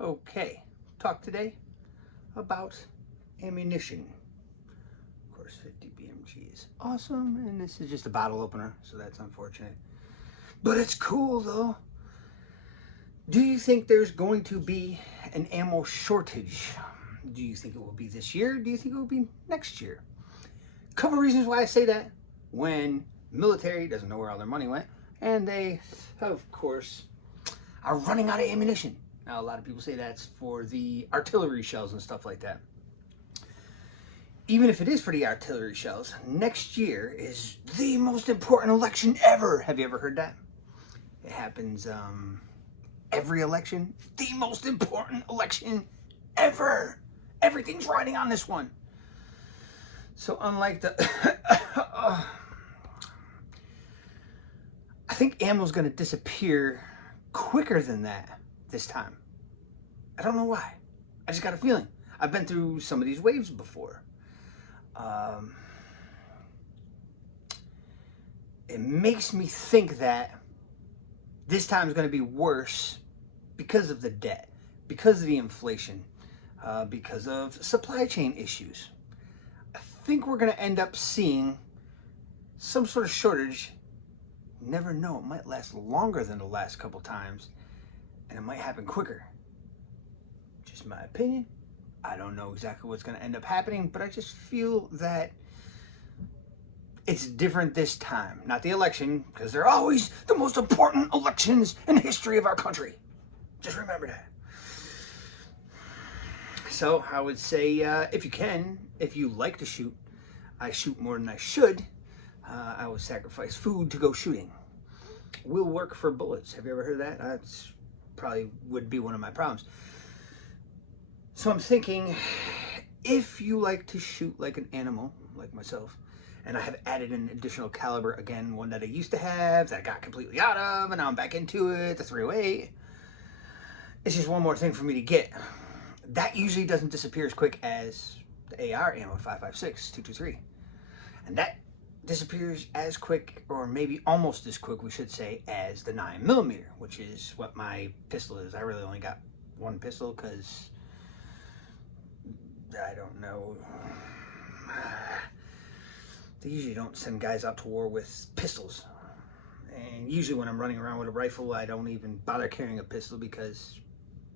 Okay, talk today about ammunition. Of course, 50 BMG is awesome, and this is just a bottle opener, so that's unfortunate. But it's cool, though. Do you think there's going to be an ammo shortage? Do you think it will be this year? Do you think it will be next year? Couple reasons why I say that. When military doesn't know where all their money went, and they, of course, are running out of ammunition. Now, a lot of people say that's for the artillery shells and stuff like that. Even if it is for the artillery shells, next year is the most important election ever. Have you ever heard that? It happens every election. The most important election ever. Everything's riding on this one. So unlike the... I think ammo's going to disappear quicker than that this time. I don't know why. I just got a feeling. I've been through some of these waves before. It makes me think that this time is going to be worse because of the debt, because of the inflation, because of supply chain issues. I think we're going to end up seeing some sort of shortage. Never know, it might last longer than the last couple times, and it might happen quicker. Just my opinion. I don't know exactly what's going to end up happening, but I just feel that it's different this time. Not the election, because they're always the most important elections in the history of our country. Just remember that. So I would say, if you can, if you like to shoot, I shoot more than I should. I would sacrifice food to go shooting. Will work for bullets. Have you ever heard that? That's probably would be one of my problems. So I'm thinking, if you like to shoot like an animal, like myself, and I have added an additional caliber, again, one that I used to have, that I got completely out of, and now I'm back into it, the 308. It's just one more thing for me to get. That usually doesn't disappear as quick as the AR ammo, 5.56, 223. And that disappears as quick, or maybe almost as quick, we should say, as the 9mm, which is what my pistol is. I really only got one pistol because I don't know. They usually don't send guys out to war with pistols. And usually when I'm running around with a rifle, I don't even bother carrying a pistol because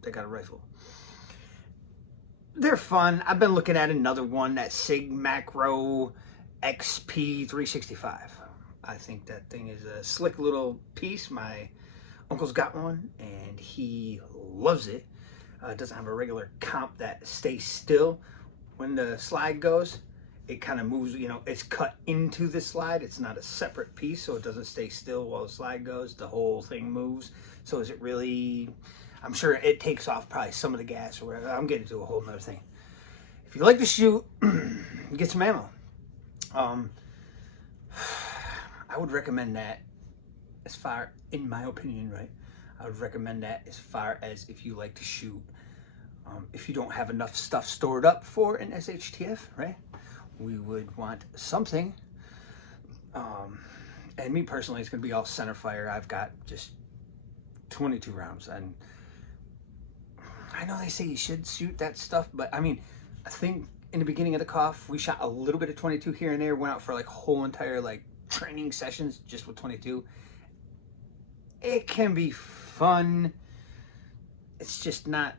they got a rifle. They're fun. I've been looking at another one, that Sig Macro XP365. I think that thing is a slick little piece. My uncle's got one and he loves it. It doesn't have a regular comp that stays still. When the slide goes, it kind of moves, you know, it's cut into the slide. It's not a separate piece, so it doesn't stay still while the slide goes. The whole thing moves. So is it really, I'm sure it takes off probably some of the gas or whatever. I'm getting to a whole nother thing. If you like to shoot, get some ammo. I would recommend that as far, in my opinion, right? I would recommend that as far as if you like to shoot. If you don't have enough stuff stored up for an SHTF, right? We would want something. And me personally, it's going to be all center fire. I've got just 22 rounds. And I know they say you should shoot that stuff, but I mean, I think in the beginning of the COF, we shot a little bit of 22 here and there, went out for like whole entire like training sessions just with 22. It can be fun. It's just not,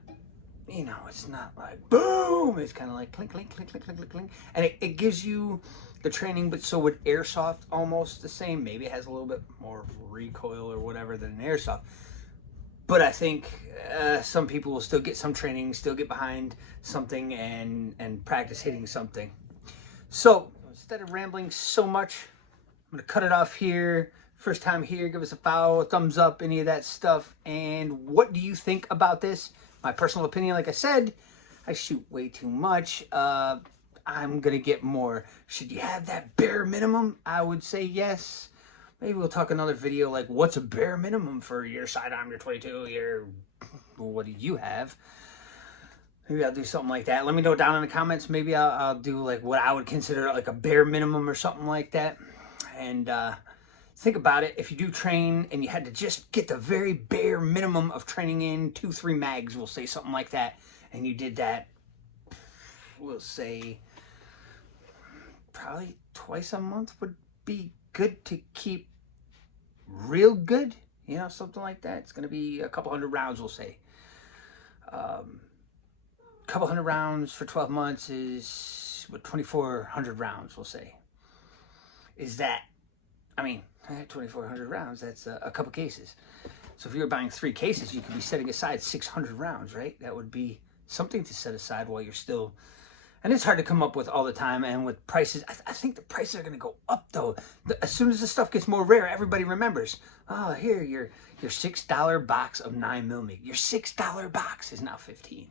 you know, it's not like boom. It's kind of like clink, clink, clink, clink, clink, clink, clink. And it gives you the training, but so with airsoft, almost the same. Maybe it has a little bit more recoil or whatever than an airsoft. But I think some people will still get some training, still get behind something and practice hitting something. So instead of rambling so much, I'm going to cut it off here. First time here, give us a follow, a thumbs up, any of that stuff. And what do you think about this? My personal opinion, like I said, I shoot way too much. I'm going to get more. Should you have that bare minimum? I would say yes. Maybe we'll talk another video like what's a bare minimum for your sidearm, your 22, your, what do you have? Maybe I'll do something like that. Let me know down in the comments. Maybe I'll do like what I would consider like a bare minimum or something like that. And think about it. If you do train and you had to just get the very bare minimum of training in, 2-3 mags, we'll say something like that, and you did that, we'll say probably twice a month would be good to keep real good, you know, something like that. It's going to be a couple hundred rounds, we'll say. Couple hundred rounds for 12 months is what, 2,400 rounds, we'll say. Is that, I mean, 2,400 rounds, that's a couple cases. So if you were buying 3 cases, you could be setting aside 600 rounds, right? That would be something to set aside while you're still, and it's hard to come up with all the time. And with prices, I think the prices are going to go up though. As soon as the stuff gets more rare, everybody remembers, oh, here, your $6 box of 9mm, your $6 box is now 15.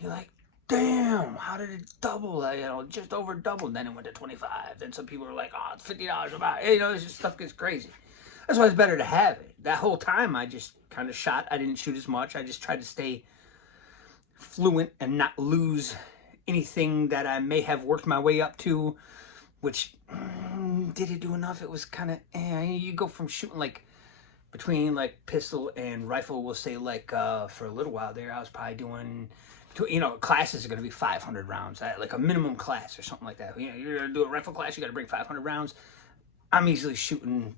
You're like, damn, how did it double? You know, just over doubled. Then it went to 25. Then some people are like, oh, it's $50 a box. You know, this stuff gets crazy. That's why it's better to have it. That whole time I just kind of shot. I didn't shoot as much. I just tried to stay fluent and not lose anything that I may have worked my way up to, which did it do enough? It was kind of, you go from shooting like between like pistol and rifle, we'll say like for a little while there, I was probably doing, you know, classes are going to be 500 rounds, like a minimum class or something like that. You know, you're going to do a rifle class, you got to bring 500 rounds. I'm easily shooting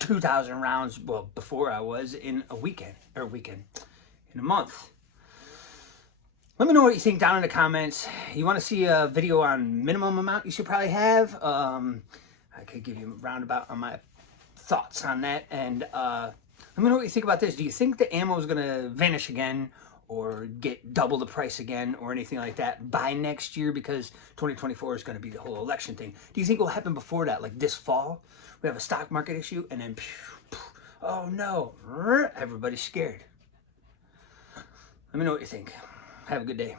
2,000 rounds, well, before I was in a weekend, in a month. Let me know what you think down in the comments. You want to see a video on minimum amount you should probably have? I could give you a roundabout on my thoughts on that. And let me know what you think about this. Do you think the ammo is going to vanish again or get double the price again or anything like that by next year? Because 2024 is going to be the whole election thing. Do you think it will happen before that? Like this fall, we have a stock market issue and then, oh no, everybody's scared. Let me know what you think. Have a good day.